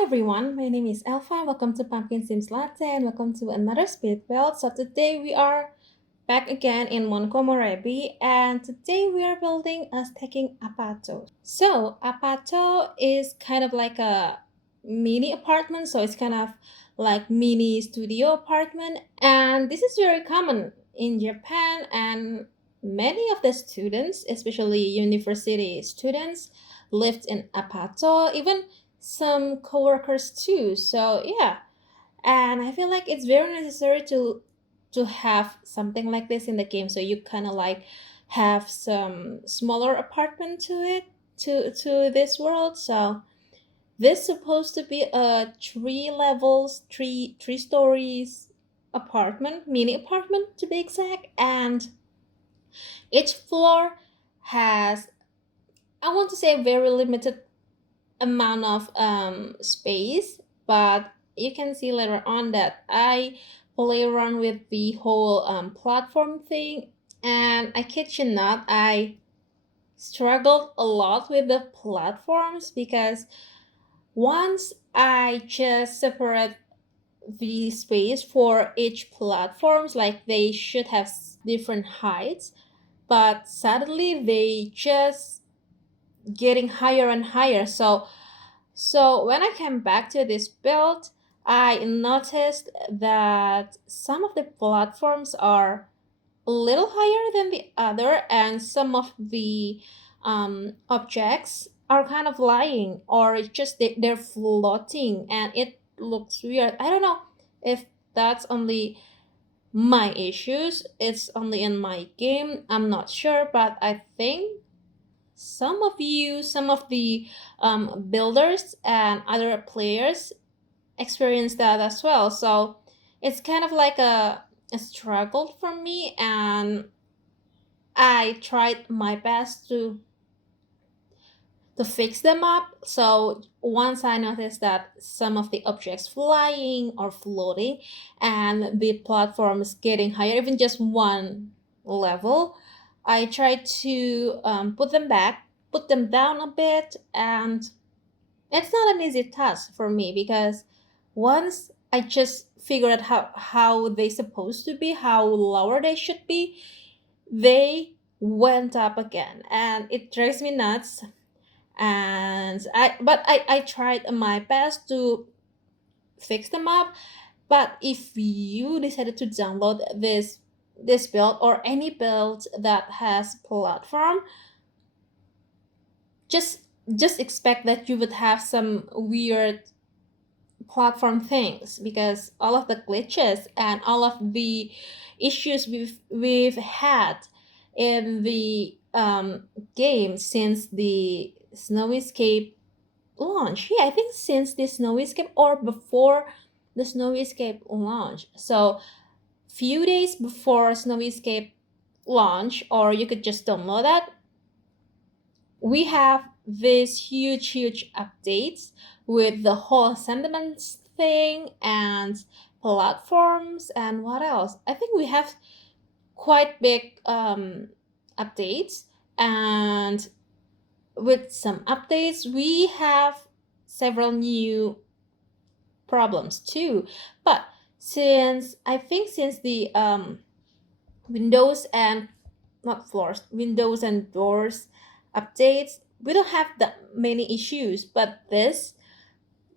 Hi everyone, my name is Alpha. Welcome to Pumpkin Sims Latte and welcome to another speed build. So today we are back again in Montgomery and today we are building a stacking apato. So apato is kind of like a mini apartment, so it's kind of like mini studio apartment, and this is very common in Japan, and many of the students, especially university students, lived in apato, even some coworkers too. So yeah, and I feel like it's very necessary to have something like this in the game, so you kind of like have some smaller apartment to it, to this world. So this supposed to be a three levels, three stories apartment, mini apartment to be exact, and each floor has, I want to say, very limited amount of space, but you can see later on that I play around with the whole platform thing, and I kid you not, I struggled a lot with the platforms because once I just separate the space for each platforms, like they should have different heights, but suddenly they just getting higher and higher. So when I came back to this build, I noticed that some of the platforms are a little higher than the other, and some of the objects are kind of lying, or it's just they're floating, and it looks weird. I don't know if that's only my issues. It's only in my game. I'm not sure, but I think some of the builders and other players experience that as well. So it's kind of like a struggle for me, and I tried my best to fix them up. So once I noticed that some of the objects flying or floating and the platform is getting higher, even just one level, I tried to put them back, put them down a bit, and it's not an easy task for me because once I just figured out how they supposed to be, how lower they should be, they went up again, and it drives me nuts. And I tried my best to fix them up. But if you decided to download this build or any build that has platform, just just expect that you would have some weird platform things, because all of the glitches and all of the issues we've had in the game since the Snow Escape launch. Yeah, I think since the Snow Escape or before the Snow Escape launch. So few days before Snow Escape launch, or you could just download that, we have this huge updates with the whole sentiments thing and platforms, and what else, I think we have quite big updates. And with some updates we have several new problems too. But since I think since the windows and not floors, windows and doors updates, we don't have that many issues. But this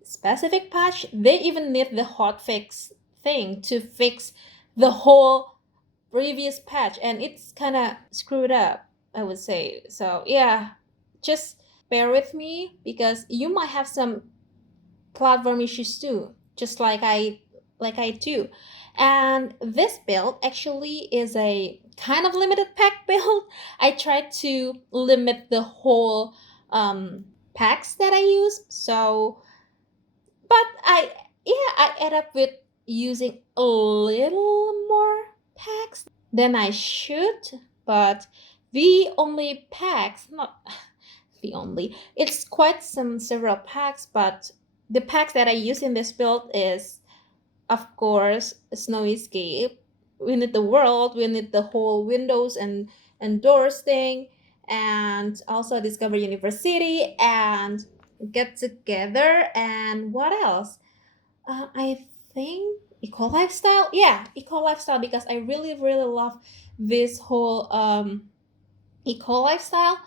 specific patch, they even need the hotfix thing to fix the whole previous patch, and it's kind of screwed up, I would say. So yeah, just bear with me because you might have some platform issues too, just like I do. And this build actually is a kind of limited pack build. I tried to limit the whole packs that I use. So, but I end up with using a little more packs than I should. But the only packs, not the only, it's quite some several packs, but the packs that I use in this build is, of course, Snow Escape. We need the world, we need the whole windows and doors thing, and also Discover University and get together. And what else? I think eco lifestyle. Yeah, eco lifestyle, because I really really love this whole eco lifestyle.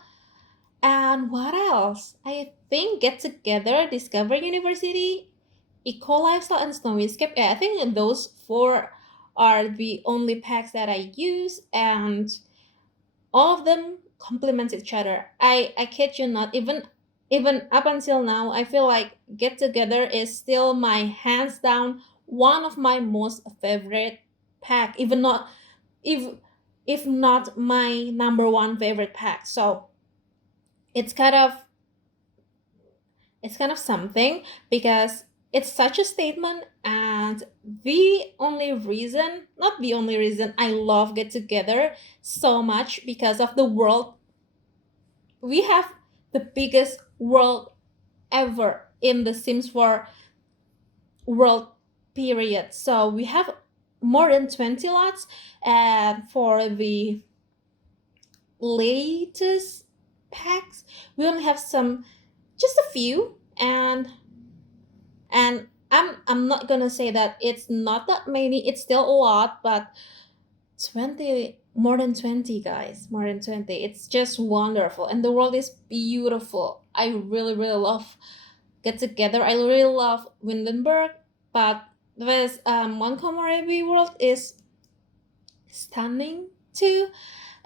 And what else? I think get together, discover university, eco lifestyle, and snow escape. Yeah, I think those four are the only packs that I use, and all of them complement each other. I kid you not, even up until now, I feel like get together is still my hands down one of my most favorite pack, even not if if not my number one favorite pack. So it's kind of it's kind of something, because it's such a statement. And the only reason, not the only reason, I love get together so much, because of the world. We have the biggest world ever in the Sims 4 world period. So we have more than 20 lots, and for the latest packs we only have some, just a few. And I'm not gonna say that it's not that many, it's still a lot, but 20, more than 20, guys, more than 20. It's just wonderful, and the world is beautiful. I really really love get together. I really love Windenburg, but this Montgomery world is stunning too.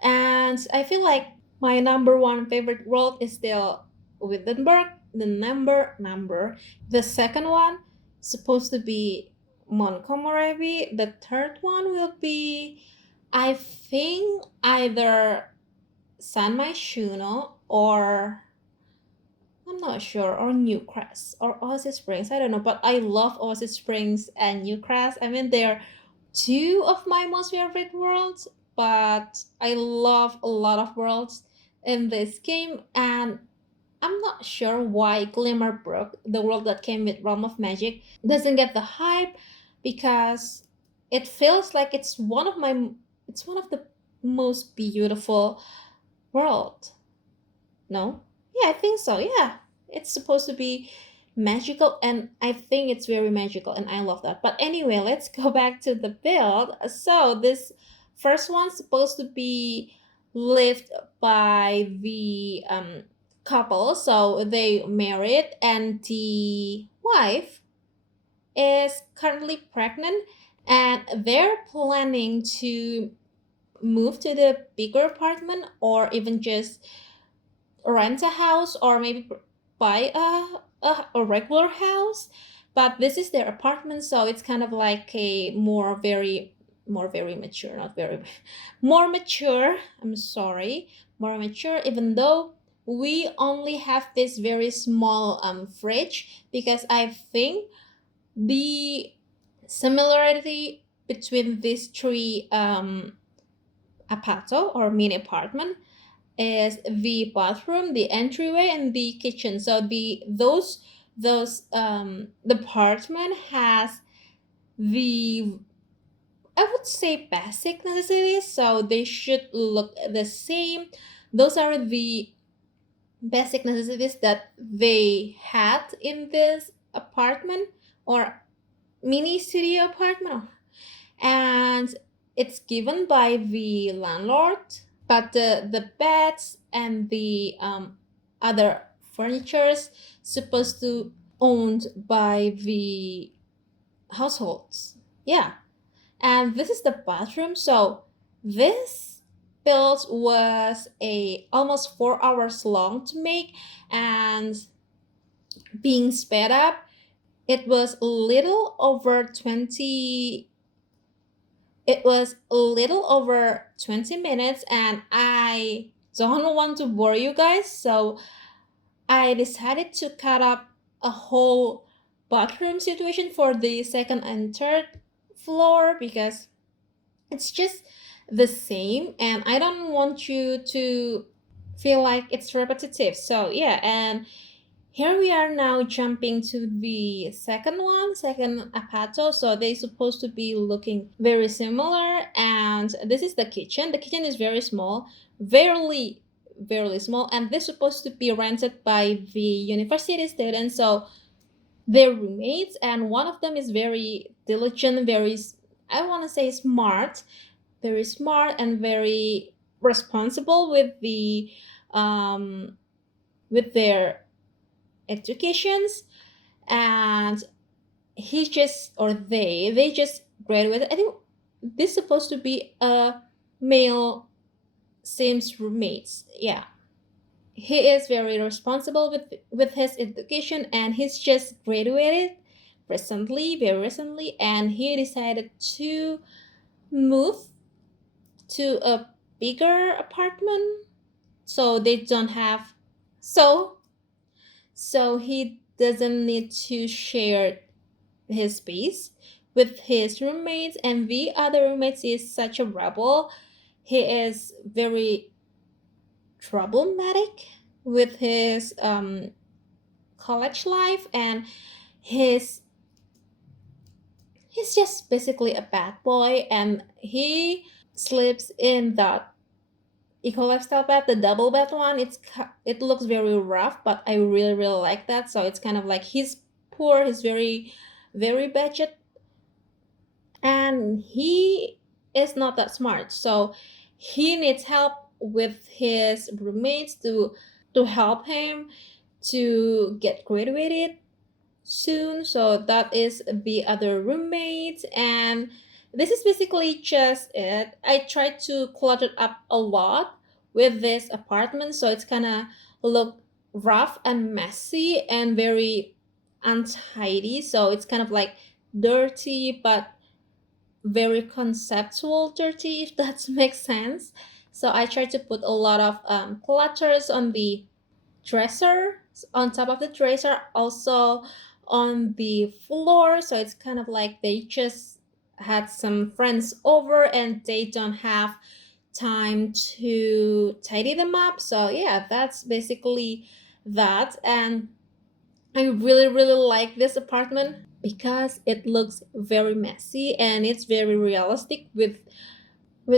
And I feel like my number one favorite world is still Wittenberg, the number. The second one supposed to be Montgomery. The third one will be, I think, either San Myshuno, or I'm not sure, or Newcrest or Oasis Springs. I don't know, but I love Oasis Springs and Newcrest. I mean, they're two of my most favorite worlds, but I love a lot of worlds in this game. And I'm not sure why Glimmerbrook, the world that came with Realm of Magic, doesn't get the hype, because it feels like it's one of the most beautiful world. No? Yeah, I think so. Yeah. It's supposed to be magical, and I think it's very magical, and I love that. But anyway, let's go back to the build. So this first one's supposed to be lived by the couple. So they married, and the wife is currently pregnant, and they're planning to move to the bigger apartment, or even just rent a house, or maybe buy a regular house. But this is their apartment, so it's kind of like a more very mature, not very more mature, I'm sorry, more mature, even though we only have this very small fridge, because I think the similarity between these three apato or mini apartment is the bathroom, the entryway, and the kitchen. So the apartment has the, I would say, basic necessities. So they should look the same. Those are the basic necessities that they had in this apartment, or mini studio apartment, and it's given by the landlord. But the beds and the other furnitures supposed to owned by the households. Yeah, and this is the bathroom. So this build was a almost 4 hours long to make, and being sped up, it was a little over 20, it was a little over 20 minutes, and I don't want to bore you guys, so I decided to cut up a whole bathroom situation for the second and third floor, because it's just the same, and I don't want you to feel like it's repetitive. So yeah, and here we are now jumping to the second apato. So they supposed to be looking very similar. And this is the kitchen. The kitchen is very small, very, very small, and this is supposed to be rented by the university students, so they're roommates, and one of them is very diligent, very, I want to say smart, very smart and very responsible um, with their educations. And he just, or they just graduated. I think this is supposed to be a male Sims roommates. Yeah, he is very responsible with his education, and he's just graduated recently, very recently, and he decided to move to a bigger apartment, so they don't have, so he doesn't need to share his space with his roommates. And the other roommates is such a rebel. He is very problematic with his college life, and his he's just basically a bad boy, and he sleeps in that eco lifestyle bed, the double bed one. It looks very rough, but I really really like that. So it's kind of like he's poor, he's very very budget, and he is not that smart. So he needs help with his roommates to help him to get graduated soon. So that is the other roommate, and this is basically just it. I tried to clutter up a lot with this apartment, so it's kind of look rough and messy and very untidy. So it's kind of like dirty, but very conceptual dirty, if that makes sense. So I tried to put a lot of clutters on the dresser, on top of the dresser, also on the floor. So it's kind of like they just had some friends over and they don't have time to tidy them up. So yeah, that's basically that. And I really really like this apartment because it looks very messy and it's very realistic with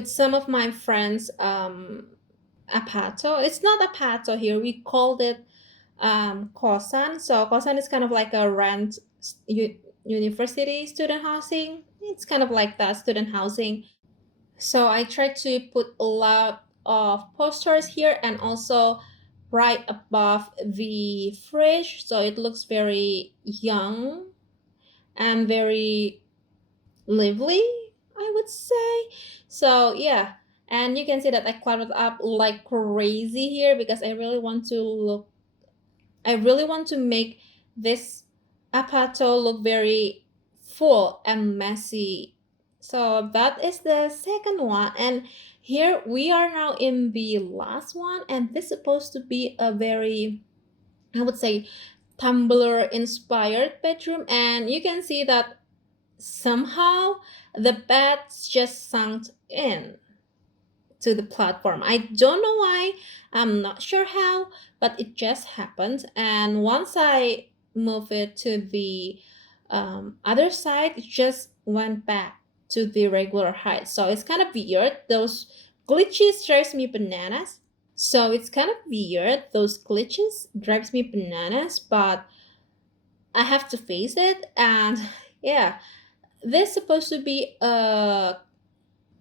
some of my friends apato. It's not apato here, we called it kosan. So kosan is kind of like a university student housing. It's kind of like that, student housing. So I tried to put a lot of posters here and also right above the fridge, so it looks very young and very lively, I would say. So yeah, and you can see that I cluttered up like crazy here because I really want to make this apato look very full and messy. So that is the second one, and here we are now in the last one, and this is supposed to be a very, I would say, Tumblr inspired bedroom. And you can see that somehow the beds just sunk in to the platform. I don't know why, I'm not sure how, but it just happened. And once I move it to the other side, it just went back to the regular height. So it's kind of weird. Those glitches drives me bananas. So it's kind of weird. Those glitches drives me bananas, but I have to face it. And yeah, this is supposed to be a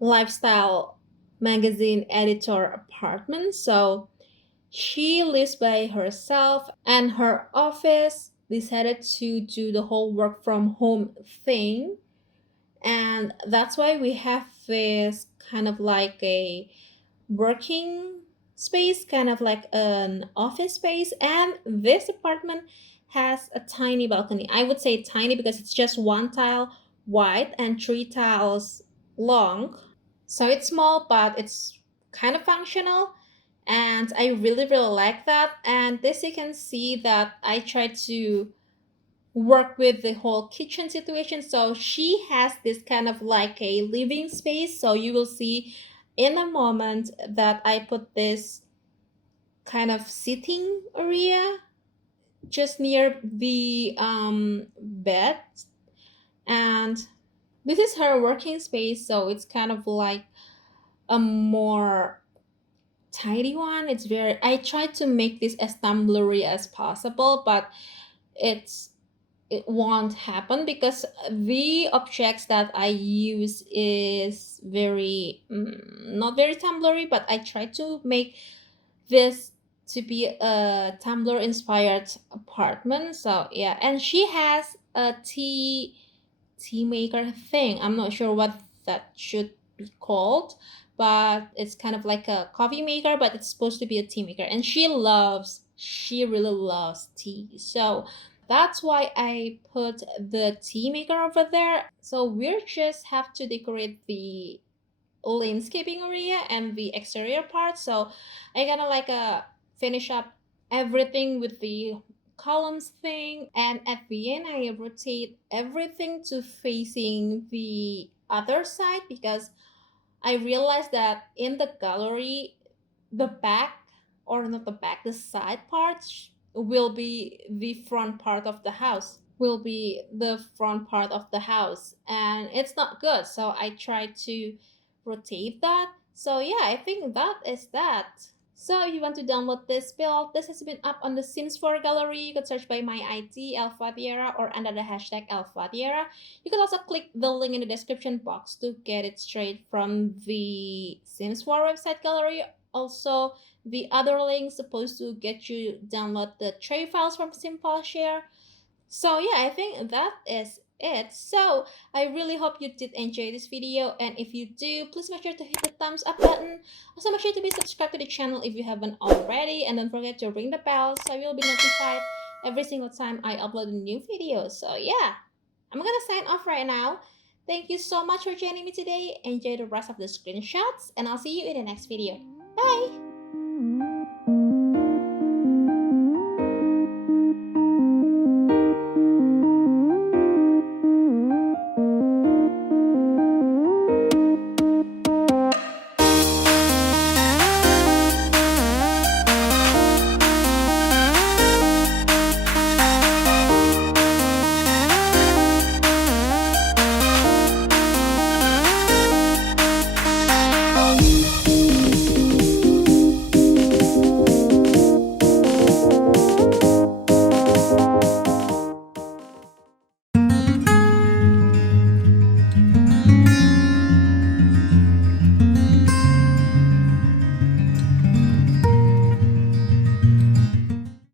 lifestyle magazine editor apartment. So she lives by herself, and her office decided to do the whole work from home thing. And that's why we have this kind of like a working space, kind of like an office space. And this apartment has a tiny balcony. I would say tiny because it's just one tile wide and three tiles long. So it's small, but it's kind of functional. And I really, really like that. And this, you can see that I tried to work with the whole kitchen situation. So she has this kind of like a living space. So you will see in a moment that I put this kind of sitting area just near the bed. And this is her working space. So it's kind of like a more tidy one. It's very, I try to make this as tumblery as possible, but it's it won't happen because the objects that I use is very not very tumblery, but I try to make this to be a Tumblr inspired apartment. So yeah, and she has a tea maker thing. I'm not sure what that should be called, but it's kind of like a coffee maker, but it's supposed to be a tea maker. And she really loves tea. So that's why I put the tea maker over there. So we just have to decorate the landscaping area and the exterior part. So I gotta like finish up everything with the columns thing, and at the end I rotate everything to facing the other side because I realized that in the gallery the back, or not the back, the side parts will be the front part of the house, and it's not good. So I try to rotate that. So yeah, I think that is that. So if you want to download this build, this has been up on the Sims 4 gallery. You could search by my ID, elfathiera, or under the hashtag elfathiera. You can also click the link in the description box to get it straight from the Sims 4 website gallery. Also, the other link supposed to get you download the tray files from Share. So yeah, I think that is it. So I really hope you did enjoy this video, and if you do, please make sure to hit the thumbs up button. Also make sure to be subscribed to the channel if you haven't already, and don't forget to ring the bell so you'll be notified every single time I upload a new video. So yeah, I'm gonna sign off right now. Thank you so much for joining me today. Enjoy the rest of the screenshots, and I'll see you in the next video. Bye!